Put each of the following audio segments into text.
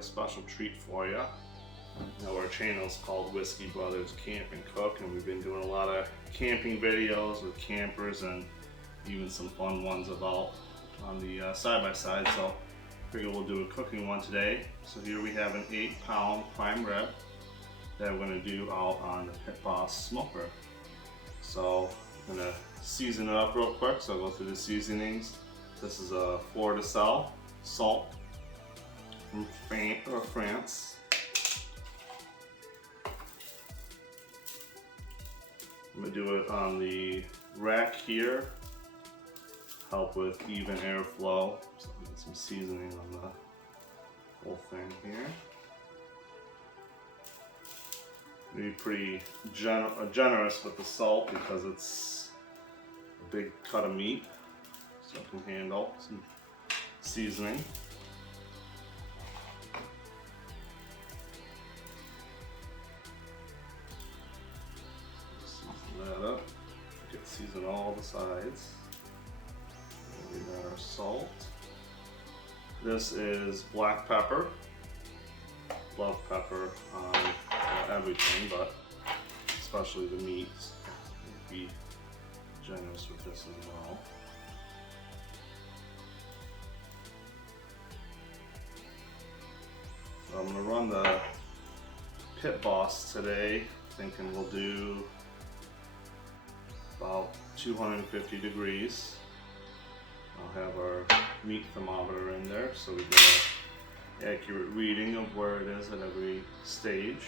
a special treat for you. Now our channel is called Whiskey Brothers Camp and Cook, and we've been doing a lot of camping videos with campers and even some fun ones about on the side-by-side. So I figured we'll do a cooking one today. So here we have an 8-pound prime rib that we're going to do out on the Pit Boss smoker. So I'm going to season it up real quick, so I'll go through the seasonings. This is a Fleur de Sel, salt from France. I'm going to do it on the rack here, help with even airflow. So I'm going to get some seasoning on the whole thing here. Be pretty generous with the salt because it's a big cut of meat, so it can handle some seasoning. Season that up. Get season all the sides. And we got our salt. This is black pepper. Love pepper on everything, but especially the meats. Be generous with this as well. So I'm going to run the Pit Boss today, thinking we'll do about 250 degrees. I'll have our meat thermometer in there so we get an accurate reading of where it is at every stage.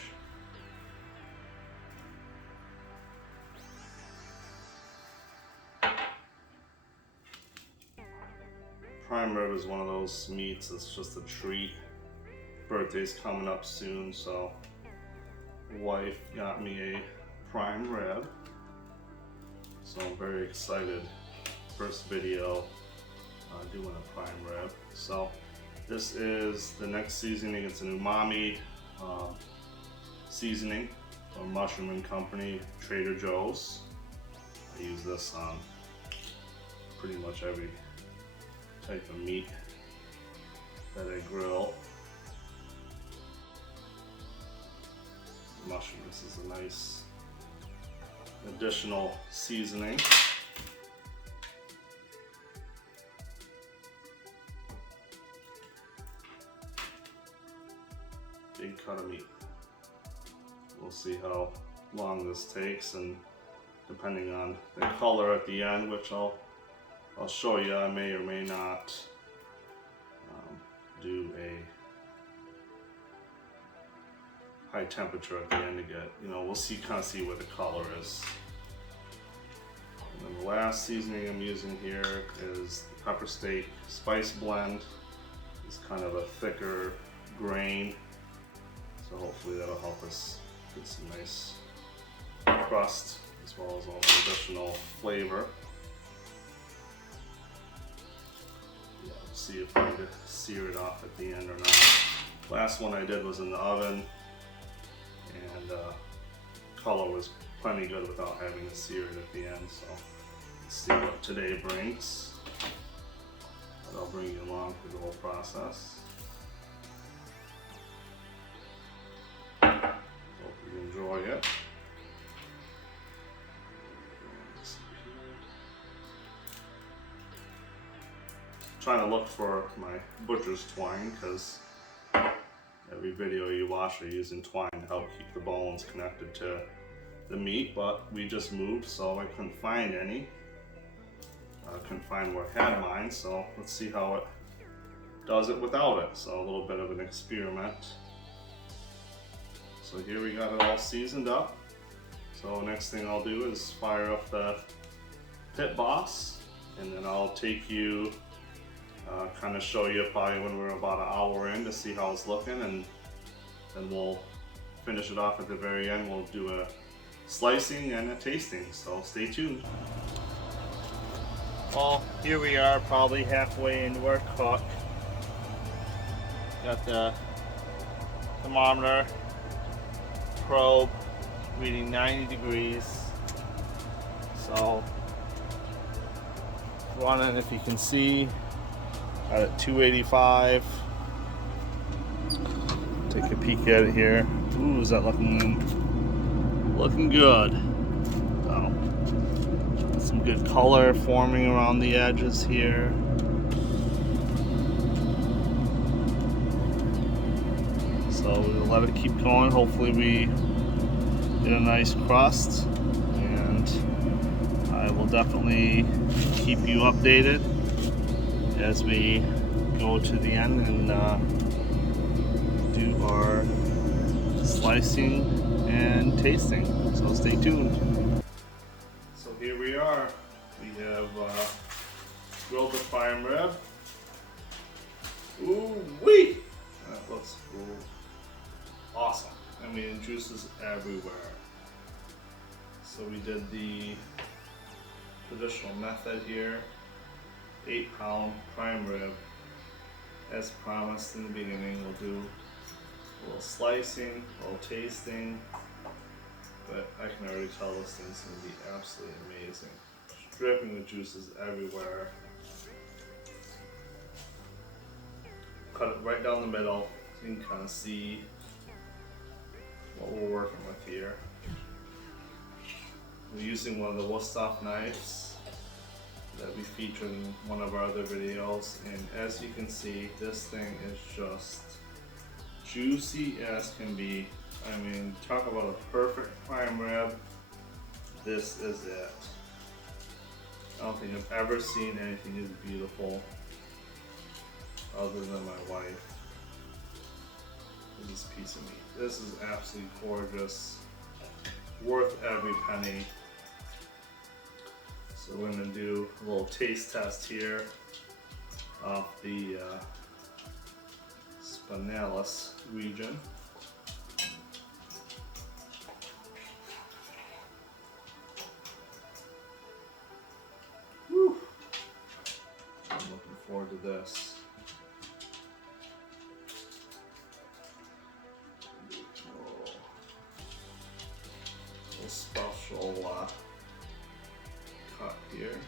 Prime rib is one of those meats that's just a treat. Birthday's coming up soon, so wife got me a prime rib. So I'm very excited. First video doing a prime rib. So this is the next seasoning. It's an umami seasoning from Mushroom and Company, Trader Joe's. I use this on pretty much every type of meat that I grill. Mushroom, this is a nice additional seasoning. Big cut of meat. We'll see how long this takes, and depending on the color at the end, which I'll show you, I may or may not do a high temperature at the end to get, we'll see, kind of see where the color is. And then the last seasoning I'm using here is the pepper steak spice blend. It's kind of a thicker grain, so hopefully that'll help us get some nice crust as well as all the additional flavor. Yeah, we'll see if I need to sear it off at the end or not. Last one I did was in the oven, and color was plenty good without having to sear it at the end. So let's see what today brings. But I'll bring you along through the whole process. Hope you enjoy it. Trying to look for my butcher's twine, because every video you watch are using twine to help keep the bones connected to the meat, but we just moved, so I couldn't find any. I couldn't find where I had mine, so let's see how it does it without it. So a little bit of an experiment. So here we got it all seasoned up. So next thing I'll do is fire up the Pit Boss, and then I'll take you kind of show you probably when we're about an hour in to see how it's looking, and then we'll finish it off at the very end. We'll do a slicing and a tasting, so stay tuned. Well, here we are, probably halfway into our cook. Got the thermometer probe reading 90 degrees. So running, if you can see, at 285. Take a peek at it here. Ooh, is that looking good? Oh, some good color forming around the edges here. So we'll let it keep going. Hopefully we get a nice crust, and I will definitely keep you updated as we go to the end and do our slicing and tasting. So stay tuned. So here we are. We have grilled the prime rib. Ooh wee! That looks cool. Awesome. I mean, juices everywhere. So we did the traditional method here. 8-pound prime rib. As promised in the beginning, we'll do a little slicing, a little tasting, but I can already tell this thing's going to be absolutely amazing. Dripping with juices everywhere. Cut it right down the middle so you can kind of see what we're working with here. We're using one of the Wusthof knives that we featured in one of our other videos, and as you can see, this thing is just juicy as can be. I mean, talk about a perfect prime rib. This is it. I don't think I've ever seen anything as beautiful other than my wife. This piece of meat. This is absolutely gorgeous. Worth every penny. So we're going to do a little taste test here of the spinalis region. Whew. I'm looking forward to this. Little special cut here.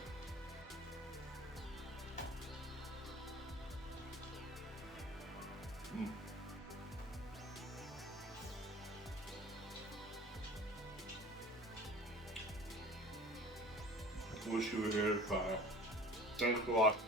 Wish you were here to try. Thanks for watching.